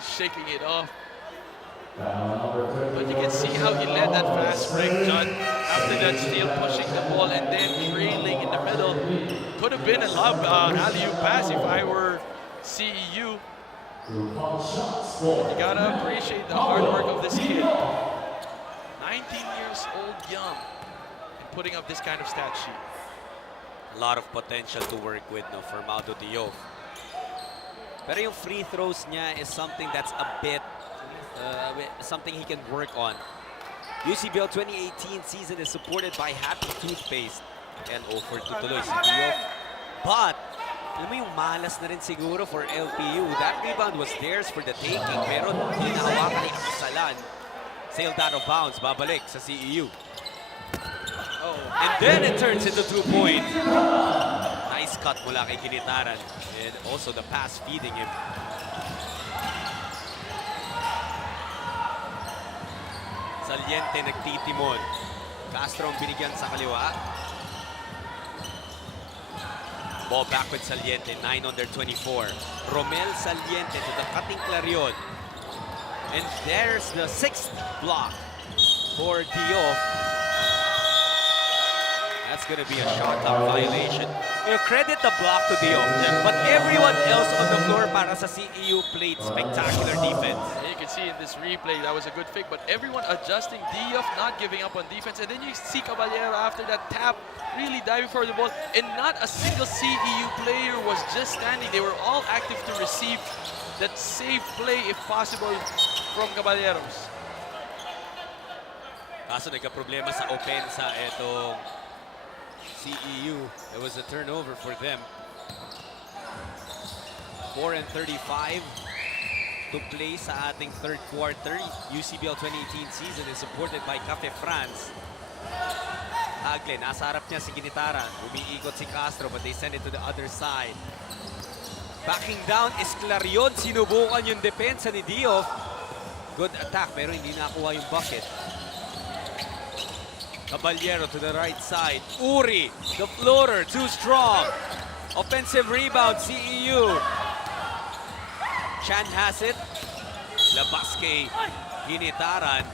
He's shaking it off. But you can see how he led that fast break, John. After that, still pushing the ball and then trailing in the middle. Could have been a lob alley-oop pass if I were CEU. You gotta appreciate the hard work of this kid. 19 years old, young, and putting up this kind of stat sheet. A lot of potential to work with, no, for Maldo Diouf. Pero yung free throws niya is something that's a bit, something he can work on. UCBL 2018 season is supported by Happy Toothpaste. And offered to tuloy si Diouf. But, alam mo yung malas na rin siguro for LPU. That rebound was theirs for the taking. Pero hinahawakan ni Akasalan. Sailed out of bounds. Babalik sa CEU. Oh. And then it turns into 2-point. Nice cut mula kay Ginitaran. And also the pass feeding him. Saliente nagtitimon. Castro ang binigyan sa kaliwa. Ball back with Saliente, 9 on their 24. Romel Saliente to the cutting Clarion. And there's the 6th block for Diouf. That's going to be a shot clock violation. You credit the block to Diouf, but everyone else on the floor para sa CEU played spectacular defense. You can see in this replay, that was a good fake, but everyone adjusting, Diouf not giving up on defense, and then you see Caballero after that tap, really diving for the ball, and not a single CEU player was just standing. They were all active to receive that safe play, if possible, from Caballeros. Kaso nagka-problema sa opensa itong CEU. It was a turnover for them. 4:35 to play sa ating third quarter. UCBL 2018 season is supported by Cafe France. Hagle, nasa harap niya si Ginitaran. Umiikot si Castro, but they send it to the other side. Backing down is Clarion. Sinubukan yung depensa ni Diouf. Good attack, pero hindi nakuha yung bucket. Caballero to the right side. Uri, the floater, too strong. Offensive rebound, CEU. Chan has it. Labas kay Ginitaran.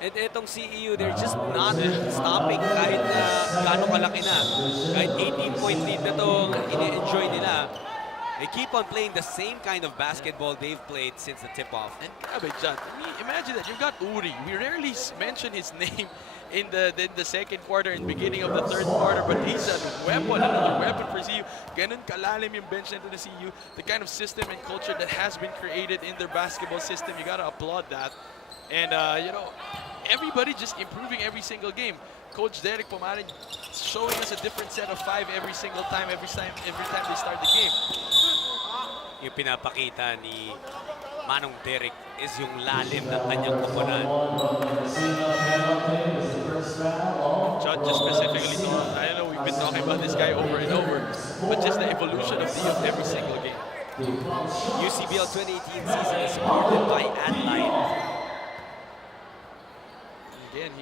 And itong CEU, they're just not stopping kahit na gano'ng kalaki na. Kahit 18-point lead na itong ini-enjoy nila. They keep on playing the same kind of basketball they've played since the tip-off. And grabe, John, I mean, imagine that. You've got Uri. We rarely mention his name in the second quarter and beginning of the third quarter, but he's a weapon, another weapon for CEU. Ganun kalalim yung bench nito ng CEU. The kind of system and culture that has been created in their basketball system, you gotta applaud that. And, you know, everybody just improving every single game. Coach Derek Pomarin showing us a different set of 5 every single time, every time they start the game. Yung pinapakita ni Manong Derek is yung lalim ng kanyang koponan. Judge specifically, I know we've been talking about this guy over and over, but just the evolution of Diouf every single game. UCBL 2018 season is supported by Adline. Again,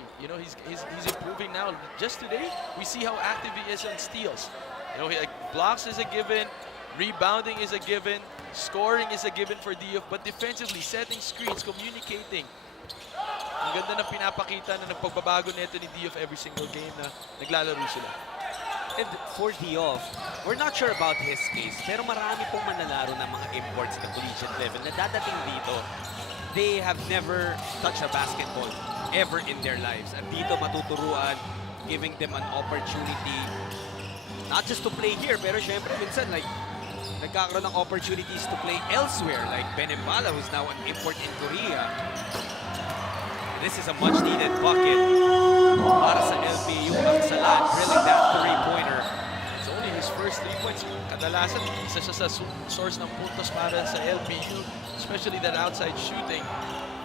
he's improving now. Just today, we see how active he is on steals. You know, blocks is a given, rebounding is a given, scoring is a given for Diouf, but defensively, setting screens, communicating. Ang ganda ng pinapakita na nagpagbabago nito ni Diouf every single game na naglalaro sila. And for Diouf, we're not sure about his case, pero marami pong manlalaro ng mga imports sa collegiate level na dadating dito. They have never touched a basketball ever in their lives. At dito matuturuan, giving them an opportunity, not just to play here, pero syempre minsan like, nagkakaroon ng opportunities to play elsewhere, like Ben Embala, who's now an import in Korea. This is a much-needed bucket para sa LPU. Akasalan drilling that three-pointer. It's only his first 3 points. Kadalasan, isa siya sa source ng puntos para sa LPU, especially that outside shooting.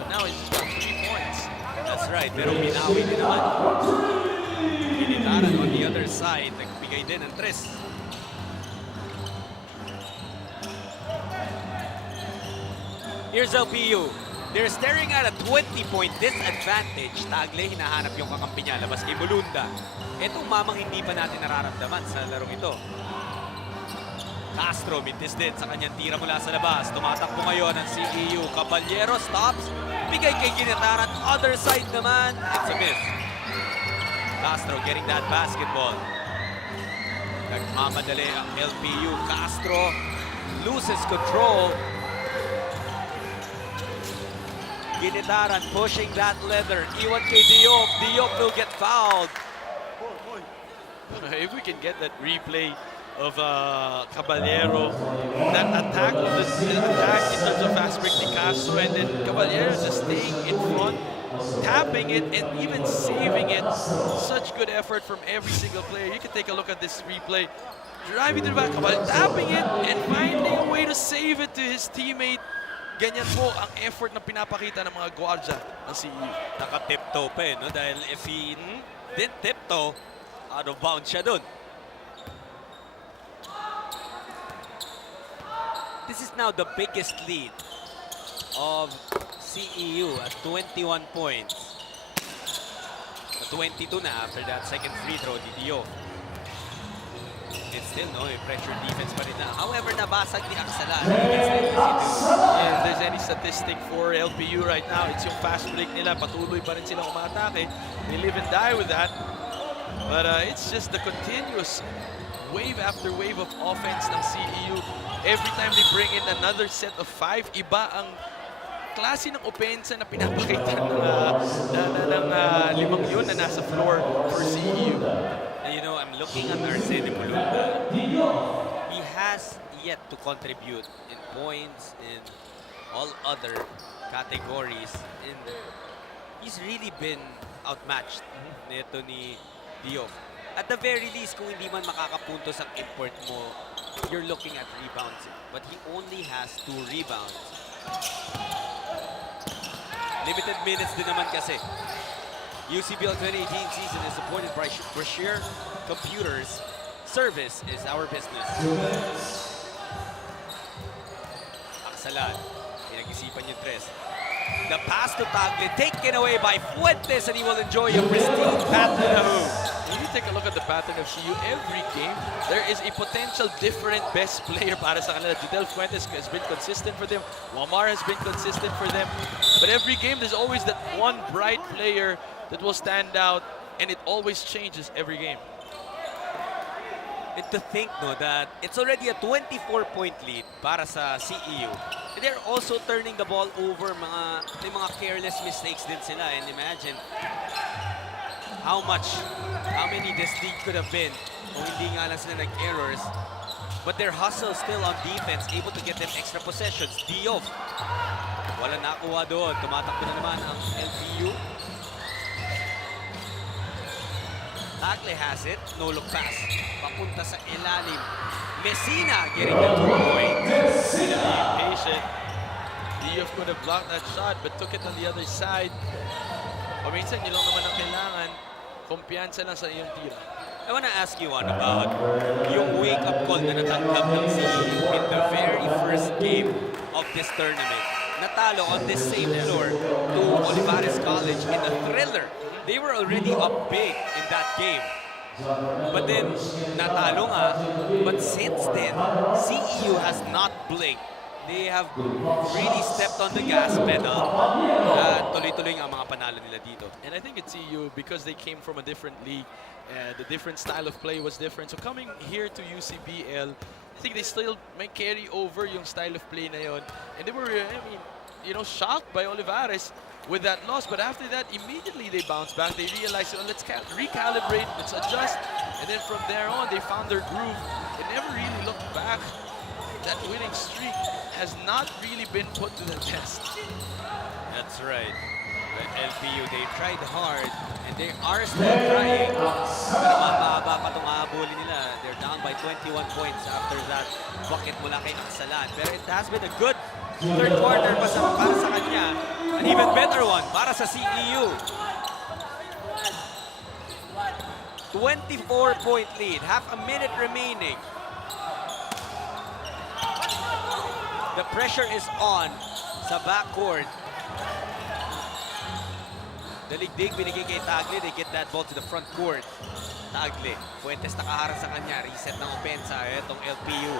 But now he's just got 3 points. That's right, pero binawi din naman. Ginitaran on the other side, nagbigay din ng 3. Here's LPU. They're staring at a 20-point disadvantage. Tagle, hinahanap yung kakampi niya, labas kay Mulunda. Itong mamang hindi pa natin nararamdaman sa larong ito. Castro, mintis din sa kanyang tira mula sa labas. Tumatakbo ngayon ang CEU. Caballero stops. Bigay kay Ginitaran. Other side naman. It's a miss. Castro getting that basketball. Nagmamadali ang LPU. Castro loses control. Ginitaran pushing that leather. Iwan kay Diop. Diop will get fouled. If we can get that replay of Caballero, that attack of the attack in terms of fast break ni Castro, and then Caballero just staying in front, tapping it, and even saving it. Such good effort from every single player. You can take a look at this replay. Driving to the back, Caballero tapping it and finding a way to save it to his teammate. Ganyan po ang effort na pinapakita ng mga gwardiya ng CEU. Naka-tiptoe pa no? Dahil if he didn't tiptoe, out of bounds siya dun. This is now the biggest lead of CEU at 21 points. 22 na after that second free throw, Didio. It's still pressure defense pa rin na. However, nabasag ni Aksalan. If there's any statistic for LPU right now, it's yung fast break nila. Patuloy pa rin silang umatake. They live and die with that. But it's just the continuous wave after wave of offense ng CEU. Every time they bring in another set of 5, iba ang klase ng opensa na pinapakita ng limang yun na nasa floor for CEU. I'm looking at Arsene Mulunda. He has yet to contribute in points, in all other categories. And he's really been outmatched nito ni Diop. At the very least, kung hindi man makakapuntos ang import mo, you're looking at rebounds. But he only has 2 rebounds. Limited minutes din naman kasi. UCBL 2018 season is supported by Brashear Computers. Service is our business. Aksalan. Pinag-isipan yung tres. The pass to Tagle taken away by Fuentes, and he will enjoy a pristine path to the hoop. If you take a look at the pattern of CU, every game, there is a potential different best player para sa kanila. Judel Fuentes has been consistent for them. Wamar has been consistent for them. But every game, there's always that one bright player that will stand out, and it always changes every game. And to think that it's already a 24-point lead para sa CEU. And they're also turning the ball over. May mga careless mistakes din sila. And imagine how many this league could have been kung hindi nga lang sila nag-errors. But their hustle still on defense, able to get them extra possessions. Diop, wala nakuha doon. Tumatakbo na naman ang LPU. Tagle has it. No look pass. Papunta sa ilalim. Messina getting the 2 points. Patient. Diop could have blocked that shot but took it on the other side. O minsan, yun lang naman ang kailangan. Kumpiyansa lang sa iyong tira. I want to ask you about yung wake-up call na natanggap ng CEU in the very first game of this tournament. Natalo on this same floor to Olivares College in a thriller. They were already up big in that game. But then, natalo nga. But since then, CEU has not blinked. They have really stepped on the gas pedal. Tuloy-tuloy nga ang mga panalo nila dito. And I think it's CEU because they came from a different league. The different style of play was different. So coming here to UCBL, I think they still may carry over yung style of play na yon. And they were, shocked by Olivares with that loss. But after that, immediately they bounced back. They realized, let's recalibrate, let's adjust. And then from there on, they found their groove. They never really looked back. That winning streak has not really been put to the test. That's right. The LPU, they tried hard and they are still trying. Pero mababa pa itong habulin nila. They're down by 21 points after that bucket mula kay Aksalan. Pero it has been a good third quarter para sa kanya. An even better one para sa CEU. 24-point lead, half a minute remaining. The pressure is on sa backcourt. Daligdig, binigay kay Tagle. They get that ball to the front court. Tagle, Fuentes nakaharap sa kanya. Reset ng opensa. Itong LPU.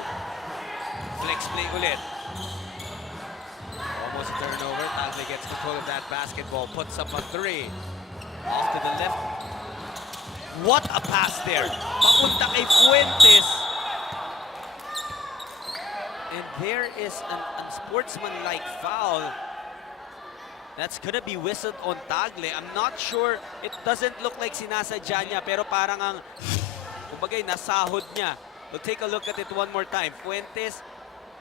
next play ulit. Almost a turnover. Tagle gets control of that basketball. Puts up a 3. Off to the left. What a pass there. Papunta kay Fuentes. And there is an unsportsmanlike foul. That's gonna be whistled on Tagle. I'm not sure. It doesn't look like sinasadya niya, pero parang ang, kumbagay, nasahod niya. We'll take a look at it one more time. Fuentes,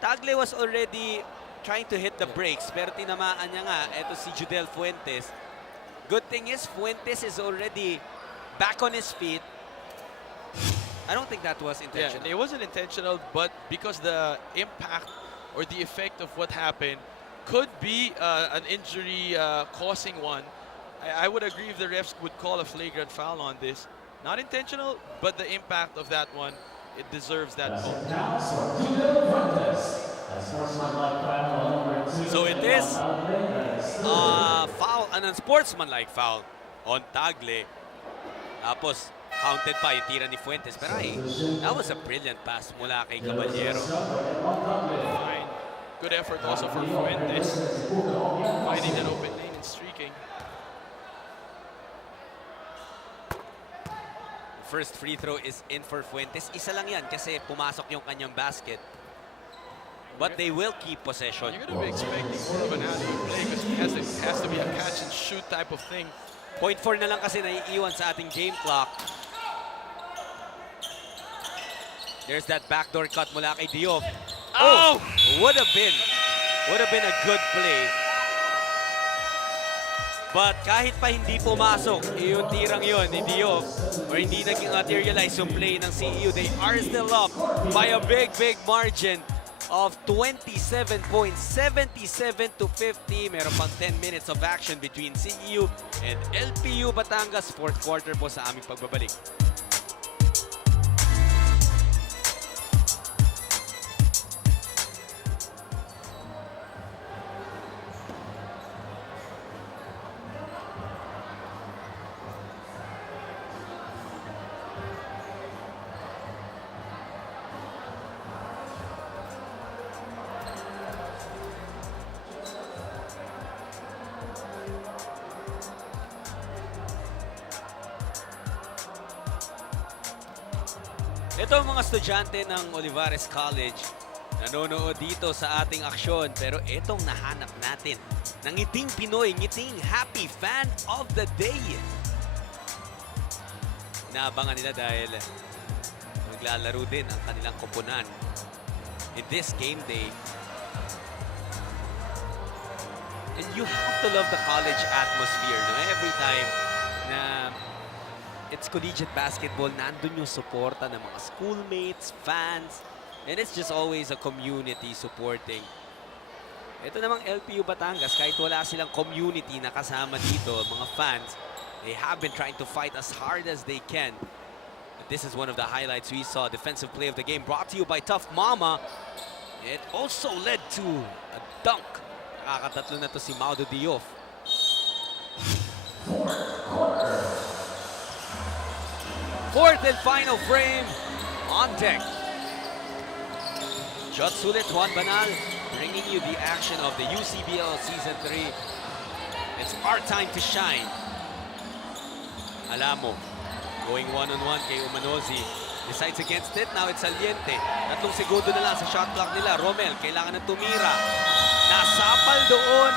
Tagle was already trying to hit the brakes, pero tinamaan niya nga. Ito si Judel Fuentes. Good thing is, Fuentes is already back on his feet. I don't think that was intentional. Yeah, it wasn't intentional, but because the impact or the effect of what happened could be an injury causing one, I would agree if the refs would call a flagrant foul on this. Not intentional, but the impact of that one, it deserves that call. So it is foul, an unsportsmanlike foul on Tagle. Tapos, counted pa yung tira ni Fuentes. Pero ay, that was a brilliant pass mula kay Caballero. Fine. Good effort also for Fuentes. Finding that open lane and streaking. First free throw is in for Fuentes. Isa lang yan kasi pumasok yung kanyang basket. But they will keep possession. You're going to be expecting more of an alley play because it has to be a catch and shoot type of thing. 0.4 na lang kasi naiiwan sa ating game clock. There's that backdoor cut mula kay Diop. Oh! Would have been a good play. But kahit pa hindi pumasok yung tirang yun ni Diop or hindi naging materialize yung play ng CEU, they are still up by a big margin of 27 points, 77 to 50. Meron pang 10 minutes of action between CEU and LPU Batangas. Fourth quarter po sa aming pagbabalik. Ito ang mga estudyante ng Olivares College. Nanonood dito sa ating aksyon. Pero itong nahanap natin ng ngiting Pinoy, ngiting happy fan of the day. Naabangan nila dahil maglalaro din ang kanilang koponan in this game day. And you have to love the college atmosphere, no? Every time na it's collegiate basketball, nandun yung suporta ng mga schoolmates, fans, and it's just always a community supporting. Ito namang LPU Batangas, kahit wala silang community na kasama dito, mga fans, they have been trying to fight as hard as they can. But this is one of the highlights we saw. Defensive play of the game brought to you by Tough Mama. It also led to a dunk. Nakakatatlo na to si Maudo Diof. Fourth and final frame on deck. Jot Sulit, Juan Banal, bringing you the action of the UCBL Season 3. It's our time to shine. Alamo, going one-on-one kay Umanozi. Decides against it, now it's Saliente. 3 segundo na lang sa shot clock nila. Romel, kailangan ng tumira. Nasapal doon.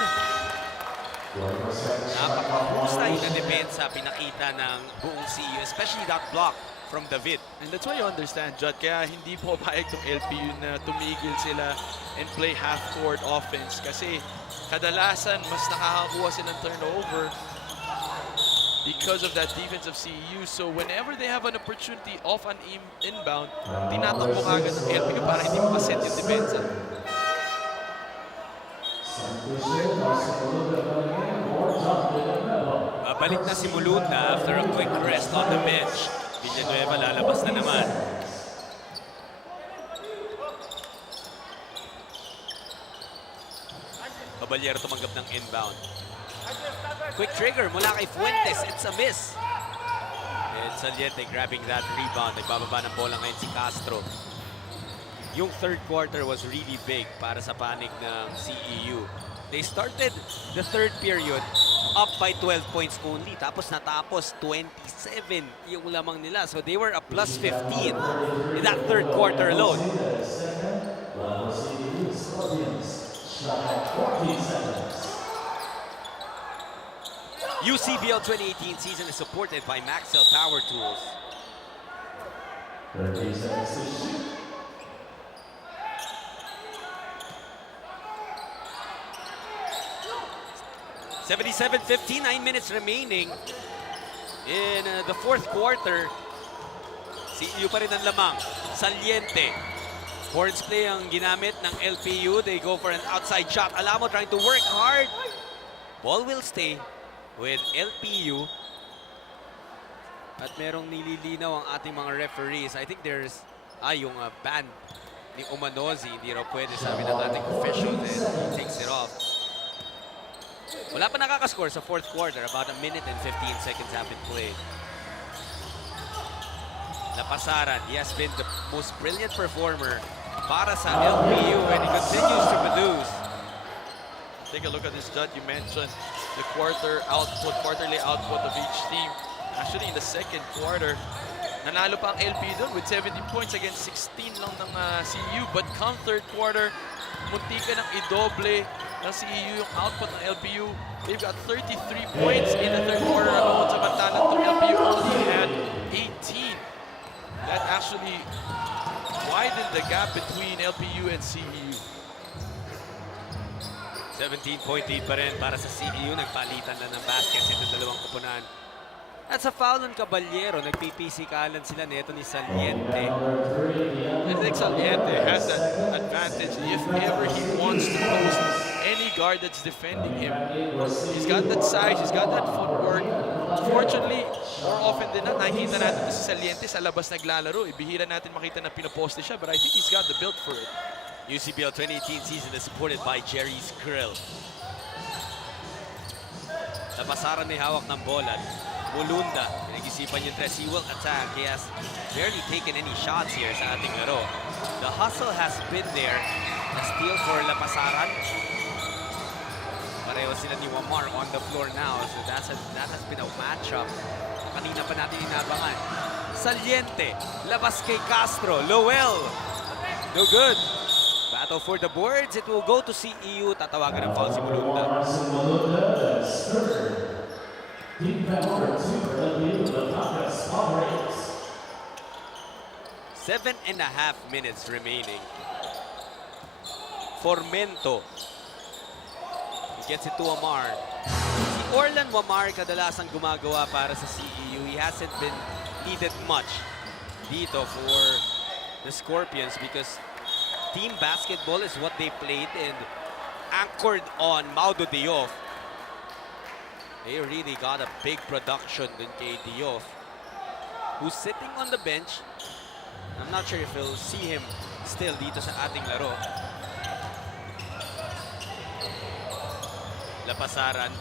Napakahusay na depensa pinakita ng buong CEU, especially that block from David. And that's why you understand, Judd, kaya hindi po payag ng LPU na tumigil sila and play half-court offense kasi kadalasan mas nakakakuha silang turnover because of that defense of CEU. So whenever they have an opportunity off an inbound, tinatakbo kagad ng LPU para hindi makaset yung depensa. Babalik na si Mulunda after a quick rest on the bench. Villanueva lalabas na naman. Caballero tumanggap ng inbound. Quick trigger mula kay Fuentes. It's a miss. And Saliente grabbing that rebound. Nagbababa ng bola ngayon si Castro. yung third quarter was really big para sa panig ng CEU. They started the third period up by 12 points only. Tapos natapos 27 yung lamang nila. So they were a plus 15 in that third quarter alone. UCBL 2018 season is supported by Maxell Power Tools. 77-15, 9 minutes remaining in the fourth quarter. CEU pa rin ang lamang. Saliente. Boards play ang ginamit ng LPU. They go for an outside shot. Alamo trying to work hard. Ball will stay with LPU. At merong nililinaw ang ating mga referees. I think there's yung ban ni Umanozi. Hindi raw pwede, sabi ng ating official, and he takes it off. Wala pa nakakascore sa fourth quarter. About a minute and 15 seconds have been played. Napasaran, he has been the most brilliant performer para sa LPU, and he continues to produce. Take a look at this stat. You mentioned the quarterly output of each team. Actually, in the second quarter, nanalo pa ang LPU doon with 17 points against 16 lang ng CEU. But come third quarter, munti ka ng idoble ng CEU yung output ng LPU. They've got 33 points in the third quarter alone. Samantalang itong LPU only had 18. That actually widened the gap between LPU and CEU. 17-point lead pa rin para sa CEU. Nagpalitan na ng baskets itong dalawang kupunan. At sa foul ng Caballero, nagpipisikalan sila nito ni Saliente. I think Saliente has that advantage if ever he wants to post any guard that's defending him. He's got that size, he's got that footwork. Fortunately, more often than not, nakikita natin si Saliente sa labas naglalaro. Ibihira natin makita na pinaposte siya, but I think he's got the build for it. UCBL 2018 season is supported by Jerry's Grill. Napasaran may hawak ng bola. Mulunda, pinag-isipan yung tres. He will attack. He has barely taken any shots here sa ating laro. The hustle has been there. The steal for Lapasaran. Pareho sila ni Wamar on the floor now. So that has been a matchup. Kanina pa natin inabangan. Saliente, labas kay Castro. Lowell, no good. Battle for the boards. It will go to CEU. Tatawagan ng foul si Mulunda. 7.5 minutes remaining. Formento. He gets it to Wamar. Si Orlan Wamar kadalasang gumagawa para sa CEU. He hasn't been needed much dito for the Scorpions because team basketball is what they played and anchored on Maudo Diof. They really got a big production dun kay Diof, who's sitting on the bench. I'm not sure if we'll see him still dito sa ating laro. Lapasaran.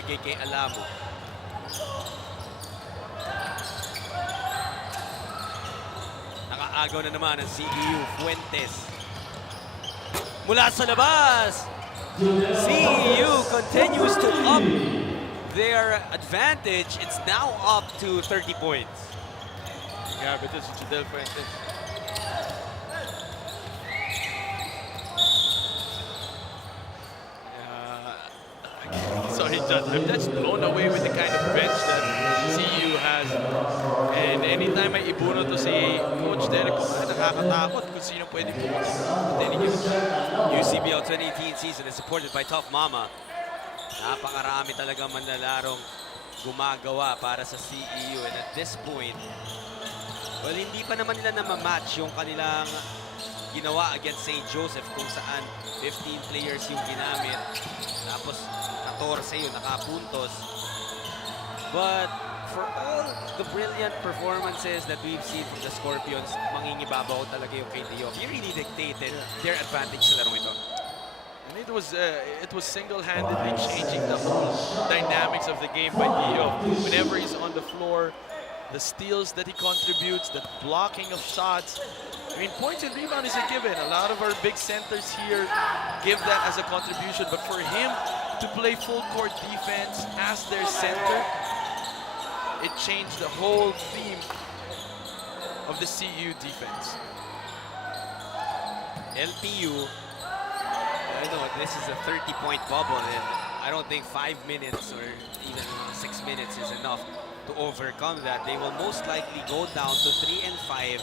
Bigay kay Alamo. Nakaagaw na naman ang CEU. Fuentes. Mula sa labas! CEU continues to up their advantage. It's now up to 30 points. Yeah, but this is Jadel Fuentes. Sorry, John. I'm just blown away with the kind of bench that CEU has. And anytime may ibuno to si Coach Derek, nakakatakot kung sino pwede pumunta. UCBL 2018 season is supported by Tough Mama. Napakarami talaga manlalarong gumagawa para sa CEU. And at this point, well, hindi pa naman nila na-match yung kanilang ginawa against St. Joseph kung saan 15 players yung ginamit. Tapos 14 yung nakapuntos. But for all the brilliant performances that we've seen from the Scorpions, mangingibabaw talaga yung kay Diof. He really dictated their advantage sa laro ito. And it was single-handedly changing the whole dynamics of the game by Diof. Whenever he's on the floor, the steals that he contributes, the blocking of shots, I mean, points and rebound is a given. A lot of our big centers here give that as a contribution. But for him to play full court defense as their center, it changed the whole theme of the CEU defense. LPU, I know this is a 30-point bubble, and I don't think 5 minutes or even 6 minutes is enough to overcome that. They will most likely go down to 3 and 5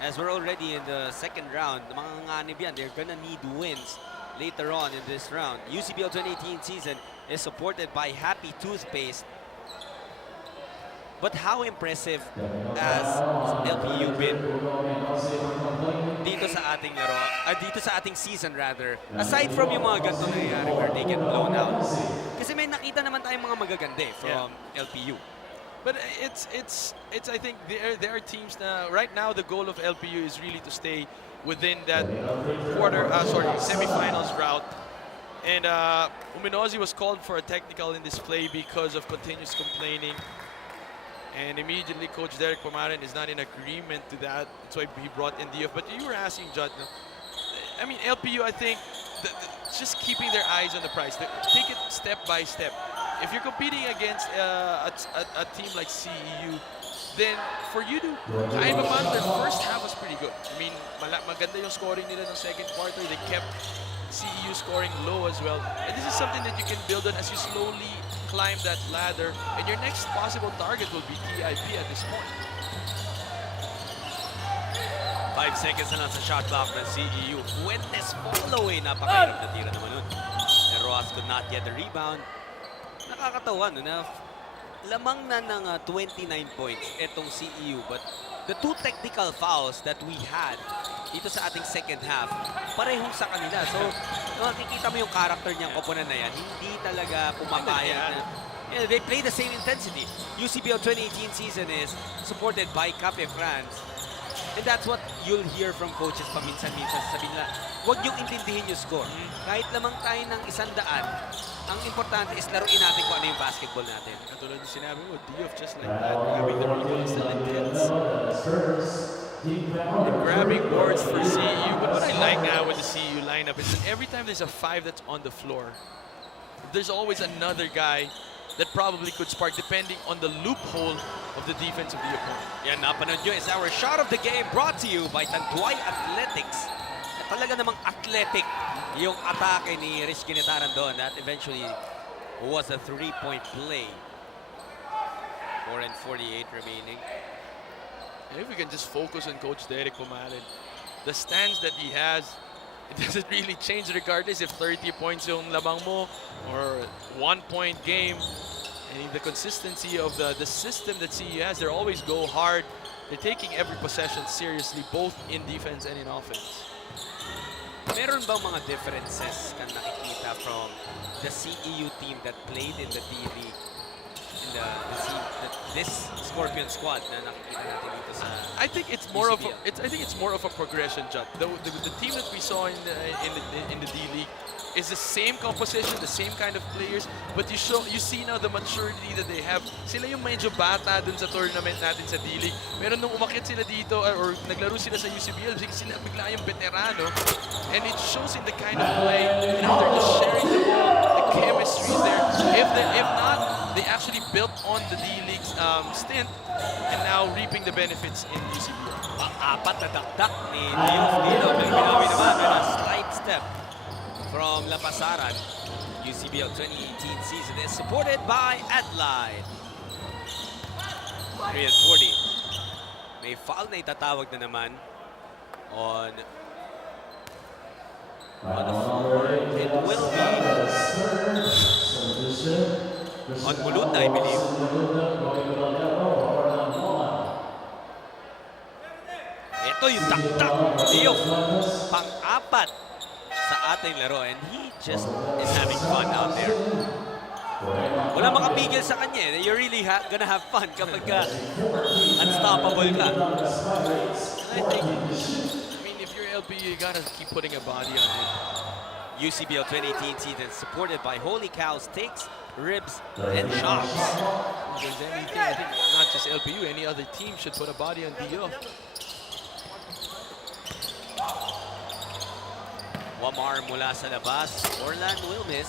as we're already in the second round. Mga nganib yan, they're gonna need wins later on in this round. UCBL 2018 season is supported by Happy Toothpaste. But how impressive has LPU been dito sa ating laro, dito sa ating season rather, aside from yung mga ganito nangyayari where they get blown out. Kasi may nakita naman tayong mga magaganda from LPU. But it's I think there are teams na right now the goal of LPU is really to stay within that semifinals route. And Uminozi was called for a technical in this play because of continuous complaining. And immediately Coach Derek Pumaren is not in agreement to that. That's why he brought in DF. But you were asking Judd, I mean LPU, I think just keeping their eyes on the prize. Take it step by step. If you're competing against a team like CEU, then for you to kind of their first half was pretty good. I mean, maganda yung scoring nila ng second quarter. They kept CEU scoring low as well. And this is something that you can build on as you slowly climb that ladder. And your next possible target will be TIP at this point. 5 seconds na lang sa shot clock ng CEU. Fuentes fall away. Napakahirap na tira naman nun. And Rojas could not get the rebound. Nakakatawa no, na lamang na ng 29 points itong CEU, but the 2 technical fouls that we had dito sa ating second half, parehong sa kanila. So, makikita mo yung character niyang koponan na yan, hindi talaga pumapayag. They play the same intensity. UCBL 2018 season is supported by Cafe France. And that's what you'll hear from coaches paminsan-minsan. Sabihin nila, huwag niyong intindihin yung score. Kahit lamang tayo ng 100, ang importante is laruin natin kung ano yung basketball natin. Katulad yung sinabi mo, DF just like that, grabbing the rebound, still intense. And grabbing boards for CEU. But what I like now with the CEU lineup is that every time there's a 5 that's on the floor, there's always another guy that probably could spark depending on the loophole of the defense of the opponent. Yan, napanood nyo is our shot of the game brought to you by Tantuay Athletics. Talaga namang athletic yung atake ni Rich Ginitaran doon. That eventually was a 3-point play. 4 and 48 remaining. And if we can just focus on Coach Derek Pumaren, the stance that he has, it doesn't really change regardless if 30 points yung labang mo or 1-point game. And the consistency of the system that CEU has, they always go hard. They're taking every possession seriously, both in defense and in offense. Meron bang mga differences ka nakikita from the CEU team that played in the D-League, in this Scorpion squad na nakikita natin dito sa I think it's more of a progression, Judd. The team that we saw in the D-League is the same composition, the same kind of players, but you see now the maturity that they have. Sila yung medyo bata dun sa tournament natin sa D-League. Pero nung umakyat sila dito or naglaro sila sa UCBL, sila bigla yung veterano. And it shows in the kind of play and how they're just sharing the ball, the chemistry there. If not, they actually built on the D-League's stint and now reaping the benefits in UCBL. Pang-apat na dakdak ni Diouf dito. Pero binawi naman with a slight step from La Pasaran. UCBL 2018 season is supported by Adline. 3 and 40. May foul na itatawag na naman on the floor. It will be on Mulunda, I believe. Ito yung dakdak. Diouf, pang-apat sa ating laro, and he just is having fun out there. Wala makapigil sa kanya. You're really gonna have fun kapag unstoppable ka. I mean, if you're LPU, you gotta keep putting a body on it. UCBL 2018 season supported by Holy Cow Steaks, Ribs, and Shops. If there's anything, I think not just LPU, any other team should put a body on Diouf. Wamar mula sa labas. Orlan will miss.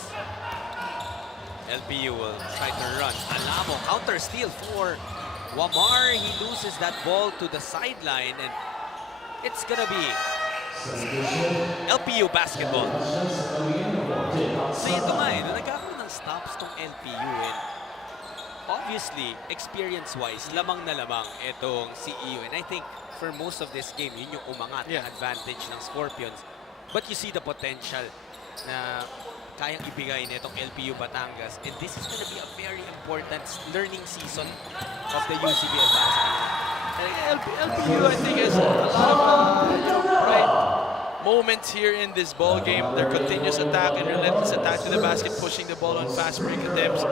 LPU will try to run. Alamo, counter steal for Wamar. He loses that ball to the sideline and it's gonna be LPU basketball. So ito nga eh, nagkakaroon ng stops tong LPU and obviously, experience-wise, lamang na lamang itong CEU. And I think for most of this game, yun yung umangat na advantage ng Scorpions. But you see the potential na kayang ibigay nitong LPU Batangas. And this is going to be a very important learning season of the UCBL basketball. LPU, I think, has a lot of bright moments here in this ball game. Their continuous attack and relentless attack to the basket, pushing the ball on fast break attempts.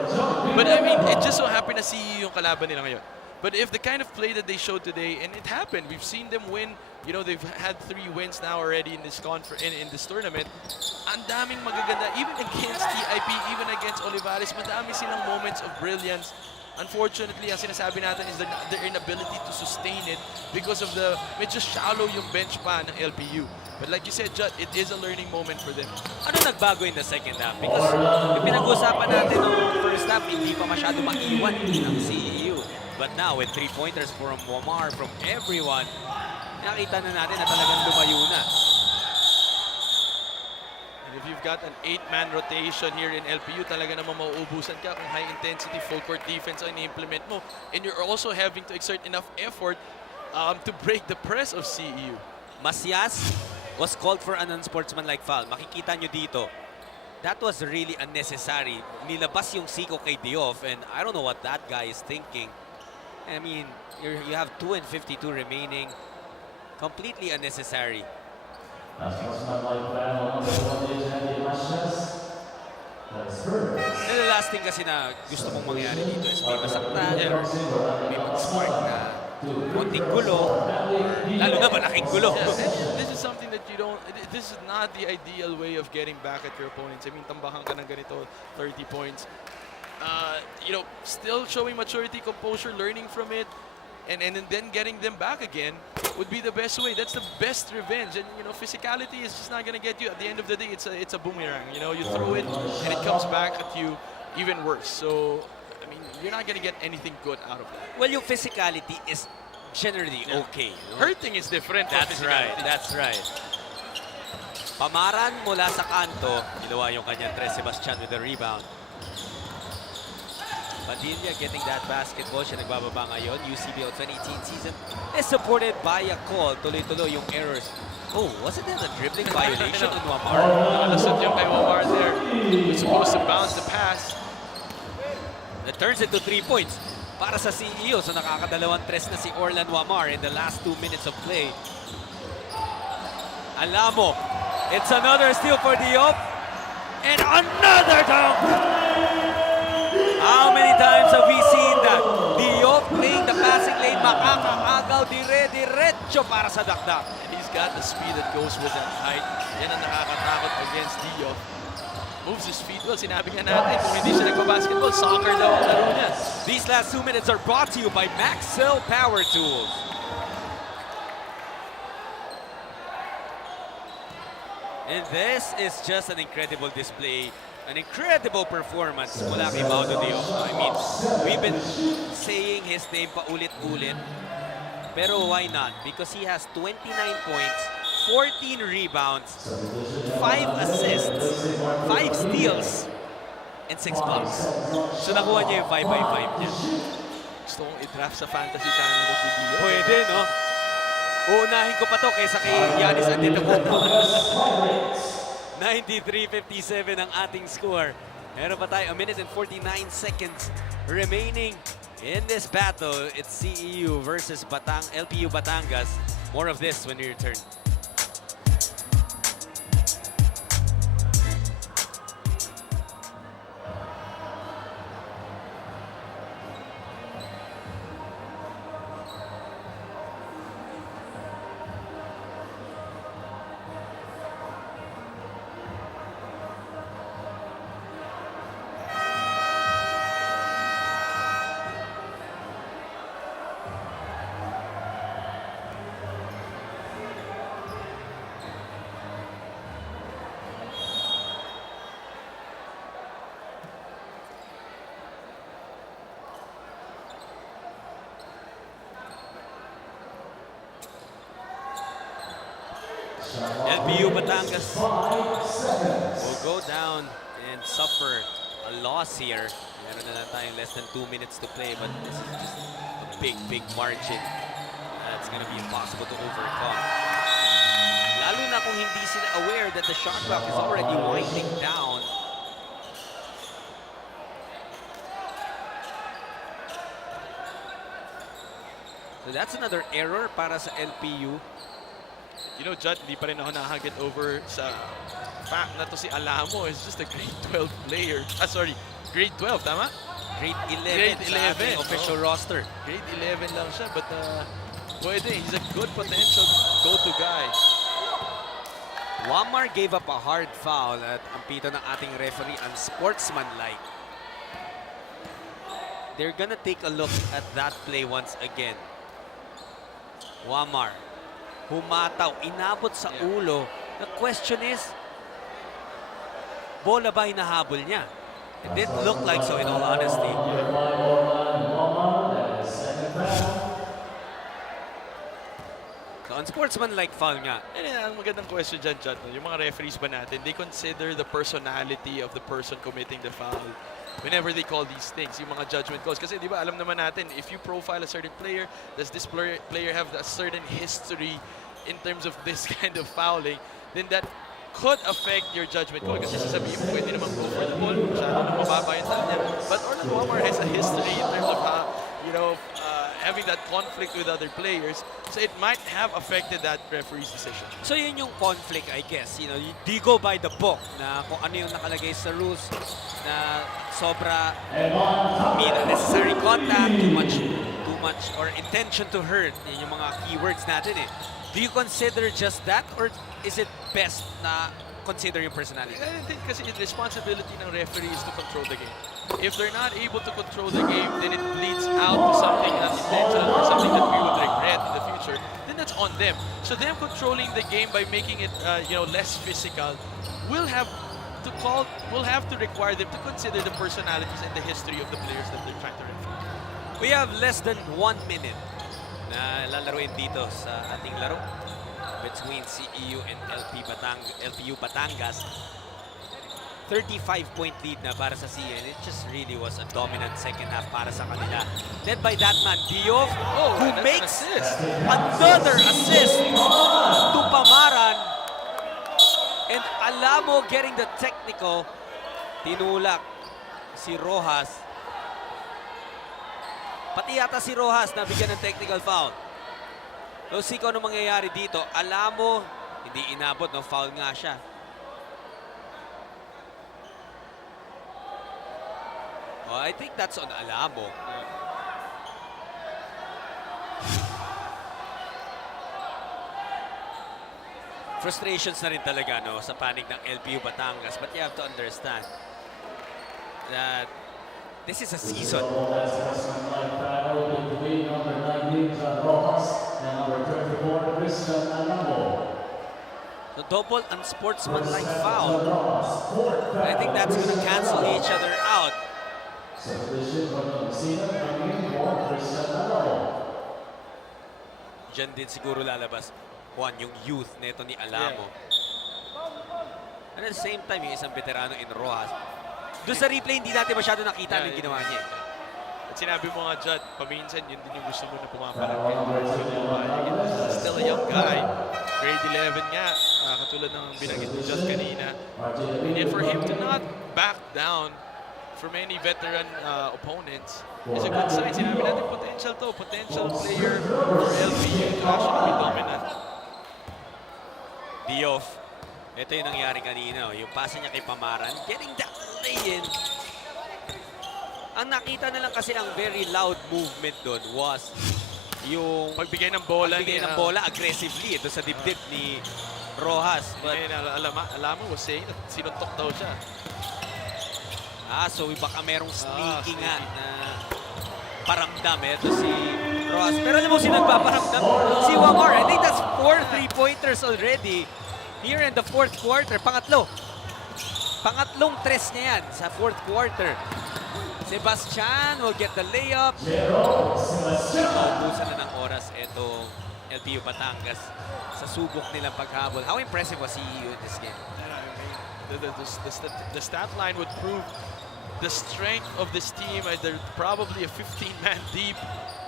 But I mean, it just so happened na CEU yung kalaban nila ngayon. But if the kind of play that they showed today, and it happened, we've seen them win. You know, they've had 3 wins now already in this in this tournament. Ang daming magaganda, even against TIP, even against Olivares, madami silang moments of brilliance. Unfortunately, ang sinasabi natin is their inability to sustain it because of the medyo shallow yung bench pa ng LPU. But like you said, Judd, it is a learning moment for them. Ano nagbago in the second half? Because yung pinag-usapan natin ng first half, hindi pa masyado maiwan ng CEU. But now, with 3-pointers from Wamar, from everyone, nakita na natin na talagang lumayo na. And if you've got an 8-man rotation here in LPU, talaga naman mauubusan ka kung high-intensity full-court defense ang i-implement mo. And you're also having to exert enough effort to break the press of CEU. Macias was called for an unsportsmanlike foul. Makikita nyo dito. That was really unnecessary. Nilabas yung siko kay Diouf, and I don't know what that guy is thinking. I mean, you have 2:52 remaining. Completely unnecessary. And the last thing kasi na gusto mong mangyari dito is may masaktan or may mag-spark na konting gulo. Lalo na malaking gulo. Yeah, this is something that you don't, this is not the ideal way of getting back at your opponents. I mean, tambakan ka ng ganito, 30 points. You know, still showing maturity, composure, learning from it, and then getting them back again would be the best way. That's the best revenge. And you know, physicality is just not gonna get you. At the end of the day, it's a boomerang. You know, you throw it and it comes back at you even worse. So, I mean, you're not gonna get anything good out of that. Well, yung physicality is generally okay. You know? Hurting is different. from That's right. physicality. That's right. Pamaran mula sa kanto. Ginawa yung kanyang Tres Sebastian with the rebound. Padilla getting that basketball. Siya nagbababa ngayon. UCBL 2018 season is supported by a call. Tuloy-tuloy yung errors. Oh, wasn't there a dribbling violation on Wamar? Nalasot yung kay Wamar there. We're supposed to bounce the pass. That turns into 3 points para sa CEU. So nakakadalawang tres na si Orlan Wamar in the last 2 minutes of play. Alamo. It's another steal for Diop. And another dunk! How many times have we seen that? Diop playing the passing lane, makakaagaw, dire-diretso para sa dakdak. He's got the speed that goes with that height. Yan ang nakakatakot against Dio. Moves his feet well. Sinabi nga natin, kung hindi siya nagpa-basketball, soccer daw ang laro niya. These last 2 minutes are brought to you by Maxell Power Tools. And this is just an incredible display, an incredible performance mula kay Baudo Diop. I mean, we've been saying his name paulit-ulit, pero why not? Because he has 29 points, 14 rebounds, 5 assists, 5 steals, and 6 blocks. So nakuha niya yung 5x5 niya. Gusto kong i-draft sa fantasy channel si Dio. Pwede, no? Uunahin ko pa to kaysa kay Giannis Antetokounmpo. 93-57 ang ating score. Meron pa tayo 1 minute and 49 seconds remaining in this battle. It's CEU versus LPU Batangas. More of this when we return. LPU Batangas will go down and suffer a loss here. Meron na lang tayong less than 2 minutes to play, but this is just a big margin that's gonna be impossible to overcome. Lalo na kung hindi sila aware that the shot clock is already winding down. So that's another error para sa LPU. You know, Judd, hindi pa rin ako nakakagit over sa fact na to si Alamo is just a grade 12 player. Sorry, grade 12, tama? Grade 11, Grade sa ating 11, official roster. Grade 11 lang siya, but pwede. He's a good potential go-to guy. Wamar gave up a hard foul at ang pito ng ating referee unsportsmanlike. They're gonna take a look at that play once again. Wamar, humataw, inabot sa ulo. The question is, bola ba hinahabol niya? It didn't look like so, in all honesty. So, unsportsmanlike foul nga. And ang magandang question dyan, Judd, no? Yung mga referees ba natin, they consider the personality of the person committing the foul whenever they call these things, yung mga judgment calls. Kasi di ba, alam naman natin, if you profile a certain player, does this player have a certain history in terms of this kind of fouling, then that could affect your judgment call. Kasi sasabihin mo, pwede naman go for the ball, masyado na mababa yung tala niya. But Orlando Wamar has a history in terms of how, you know, having that conflict with other players. So it might have affected that referee's decision. So yun yung conflict, I guess. You know, you go by the book na kung ano yung nakalagay sa rules na sobra unnecessary contact, too much or intention to hurt. Yun yung mga keywords natin eh. Do you consider just that or is it best na consider yung personality? I think kasi the responsibility ng referee is to control the game. If they're not able to control the game, then it bleeds out to something unintentional or something that we would regret in the future. Then that's on them. So them controlling the game by making it, you know, less physical, will have to require them to consider the personalities and the history of the players that they're trying to referee. We have less than 1 minute na lalaruin dito sa ating laro between CEU and LPU Batangas. 35-point lead na para sa CEU, and it just really was a dominant second half para sa kanila. Led by that man, Diof, who makes another assist to Pamaran. And Alamo getting the technical. Tinulak si Rojas. Pati yata si Rojas na bigyan ng technical foul. So, siko ano mangyayari dito? Alamo, hindi inabot, no? Foul nga siya. Oh, I think that's on Alamo. Frustrations na rin talaga, no, sa panig ng LPU Batangas. But you have to understand that this is a season. The double unsportsmanlike foul. I think that's going to cancel each other out. Diyan din siguro lalabas, Juan, yung youth neto ni Alamo. And at the same time, yung isang veterano in Rojas. Doon sa replay, hindi natin masyado nakita yung ginawa niya. At sinabi mo nga, Judd, paminsan yun din yung gusto mo na pumaparapin. Still a young guy. Grade 11 nga, katulad ng binanggit ni Judd kanina. And for him to not back down from any veteran opponents is a good sign. Sinabi natin potential player for LPU to actually be dominant. Diof, ito yung nangyari kanina. Yung pasa niya kay Pamaran, getting that lay-in. Ang nakita na lang kasi ang very loud movement doon was yung pagbigay ng bola, aggressively ito sa dibdib ni Rojas. But Alamo was saying that sinuntok daw siya. So baka merong sneaky nga na paramdam. Ito si Rojas. Pero alam mo sino nagpaparamdam? Si Wamar. I think that's 4 3-pointers already here in the fourth quarter. Pangatlong tres niya yan sa fourth quarter. Sebastian will get the layup. Naubusan na ng oras itong LPU Batangas sa subok nilang paghabol. How impressive was CEU in this game? And I mean, the stat line would prove the strength of this team. They're probably a 15-man deep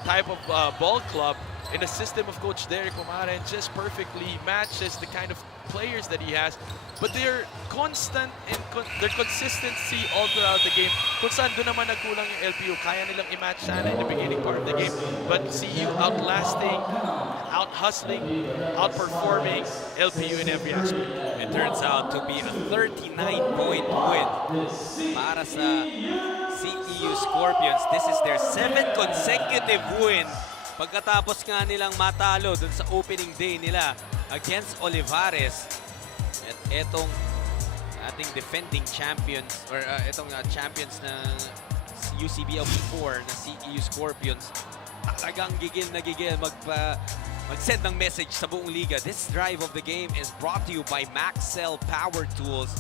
type of ball club in the system of Coach Derek Omara, and just perfectly matches the kind of players that he has. But they're constant and their consistency all throughout the game. Kung saan doon naman nagkulang yung LPU, kaya nilang i-match sana in the beginning part of the game. But CEU outlasting, out-hustling, outperforming LPU in every aspect. It turns out to be a 39-point win para sa CEU Scorpions. This is their 7th consecutive win pagkatapos nga nilang matalo dun sa opening day nila against Olivares. At etong ating defending champions, or itong champions ng UCBL before na CEU Scorpions, talagang gigil na gigil mag-send ng message sa buong liga. This drive of the game is brought to you by Maxell Power Tools.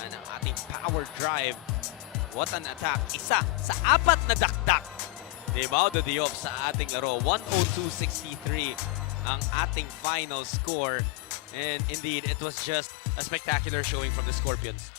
Yan ang ating power drive. What an attack. Isa sa 4 na dakdak ni Maudo Diop sa ating laro. 102-63 ang ating final score. And indeed, it was just a spectacular showing from the Scorpions.